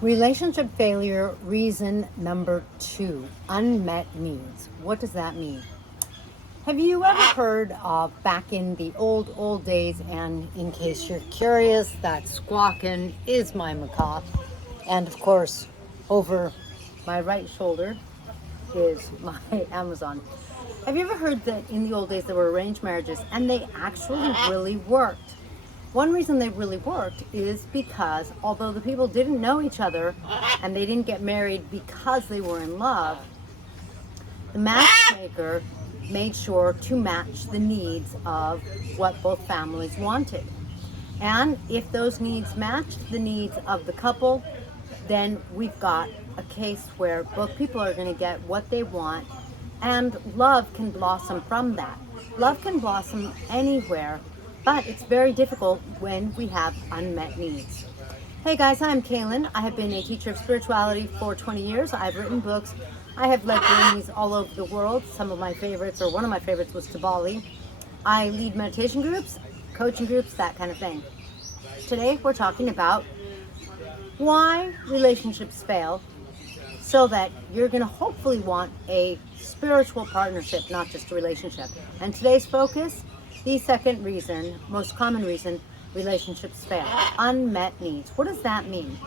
Relationship failure reason number 2, unmet needs. What does that mean? Have you ever heard of back in the old days, and in case you're curious, that squawking is my macaw. And of course, over my right shoulder is my Amazon. Have you ever heard that in the old days there were arranged marriages and they actually really worked? One reason they really worked is because although the people didn't know each other and they didn't get married because they were in love, the matchmaker made sure to match the needs of what both families wanted. And if those needs matched the needs of the couple, then we've got a case where both people are going to get what they want, and love can blossom from that. Love can blossom anywhere, but it's very difficult when we have unmet needs. Hey guys, I'm Kaylin. I have been a teacher of spirituality for 20 years. I've written books. I have led journeys all over the world. Some of my favorites, or one of my favorites, was to Bali. I lead meditation groups, coaching groups, that kind of thing. Today we're talking about why relationships fail, so that you're going to hopefully want a spiritual partnership, not just a relationship. And today's focus, the second reason, most common reason relationships fail, unmet needs. What does that mean?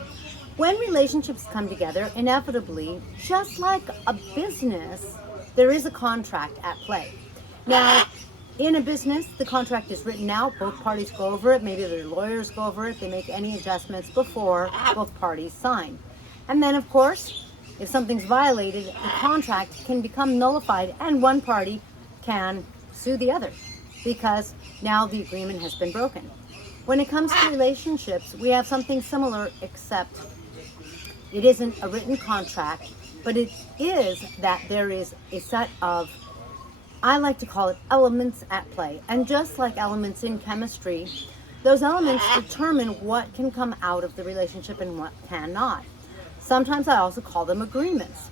When relationships come together, inevitably, just like a business, there is a contract at play. Now, in a business, the contract is written out, both parties go over it, maybe their lawyers go over it, they make any adjustments before both parties sign. And then, of course, if something's violated, the contract can become nullified and one party can sue the other because now the agreement has been broken. When it comes to relationships, we have something similar, except it isn't a written contract, but it is that there is a set of, I like to call it, elements at play. And just like elements in chemistry, those elements determine what can come out of the relationship and what cannot. Sometimes I also call them agreements.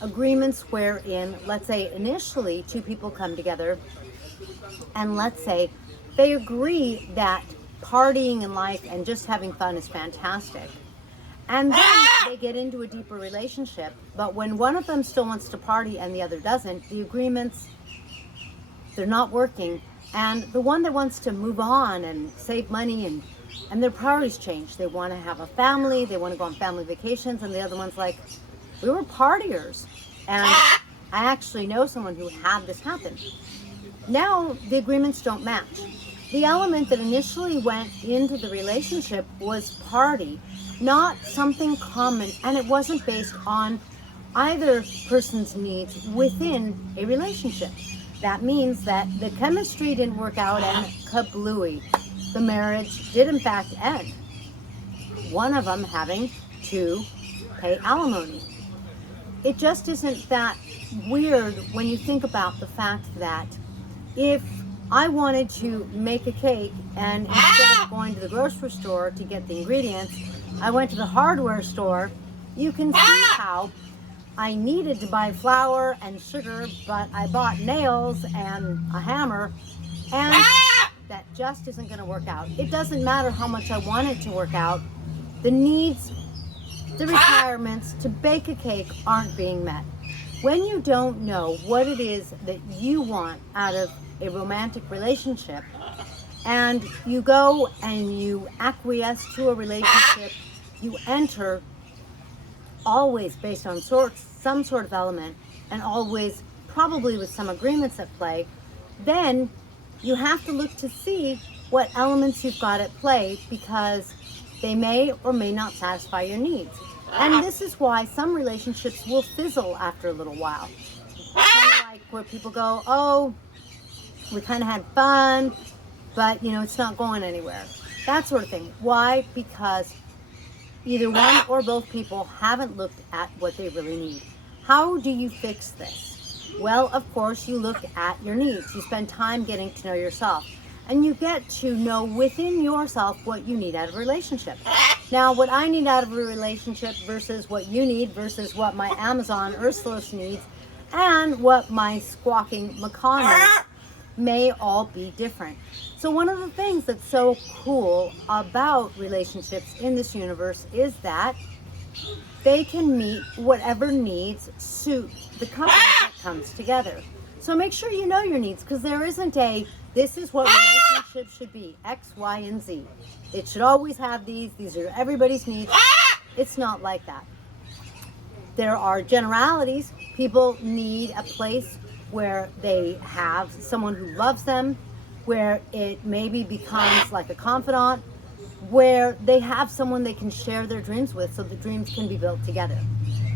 Agreements wherein, let's say initially two people come together and let's say they agree that partying in life and just having fun is fantastic. And then they get into a deeper relationship, but when one of them still wants to party and the other doesn't, the agreements, they're not working. And the one that wants to move on and save money and their priorities change. They want to have a family, they want to go on family vacations, and the other one's like, we were partiers. And I actually know someone who had this happen. Now the agreements don't match. The element that initially went into the relationship was party, not something common, and it wasn't based on either person's needs within a relationship. That means that the chemistry didn't work out and kablooey. The marriage did in fact end. One of them having to pay alimony. It just isn't that weird when you think about the fact that if I wanted to make a cake and instead of going to the grocery store to get the ingredients, I went to the hardware store, you can see how I needed to buy flour and sugar, but I bought nails and a hammer, and that just isn't going to work out. It doesn't matter how much I want it to work out. The needs, the requirements to bake a cake aren't being met. When you don't know what it is that you want out of a romantic relationship, and you go and you acquiesce to a relationship, you enter always based on some sort of element, and always probably with some agreements at play, then you have to look to see what elements you've got at play, because they may or may not satisfy your needs. And this is why some relationships will fizzle after a little while. Kind of like where people go, oh, we kind of had fun, but it's not going anywhere. That sort of thing. Why? Because either one or both people haven't looked at what they really need. How do you fix this? Well, of course, you look at your needs. You spend time getting to know yourself. And you get to know within yourself what you need out of a relationship. Now, what I need out of a relationship versus what you need versus what my Amazon Ursulus needs and what my squawking macaw needs may all be different. So one of the things that's so cool about relationships in this universe is that they can meet whatever needs suit the couple that comes together. So make sure you know your needs, because there isn't a, this is what relationships should be, X, Y, and Z. It should always have these are everybody's needs. It's not like that. There are generalities. People need a place where they have someone who loves them, where it maybe becomes like a confidant, where they have someone they can share their dreams with so the dreams can be built together.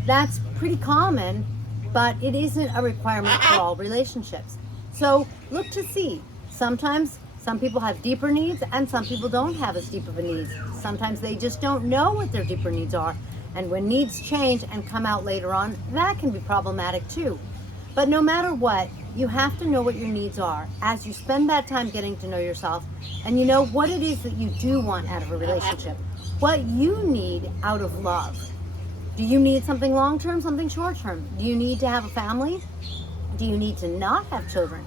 That's pretty common, but it isn't a requirement for all relationships. So look to see. Sometimes some people have deeper needs and some people don't have as deep of a needs. Sometimes they just don't know what their deeper needs are. And when needs change and come out later on, that can be problematic too. But no matter what, you have to know what your needs are as you spend that time getting to know yourself, and you know what it is that you do want out of a relationship, what you need out of love. Do you need something long-term, something short-term? Do you need to have a family? Do you need to not have children?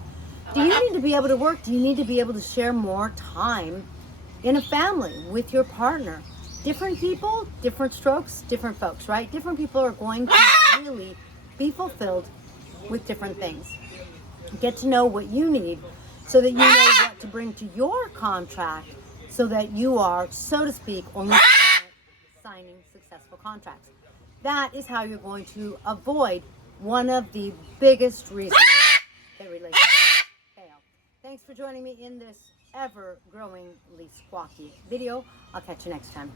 Do you need to be able to work? Do you need to be able to share more time in a family with your partner? Different people, different strokes, different folks, right? Different people are going to really be fulfilled with different things. Get to know what you need so that you know what to bring to your contract, so that you are, so to speak, only signing successful contracts. That is how you're going to avoid one of the biggest reasons that relationships fail. Thanks for joining me in this ever-growingly squawky video. I'll catch you next time.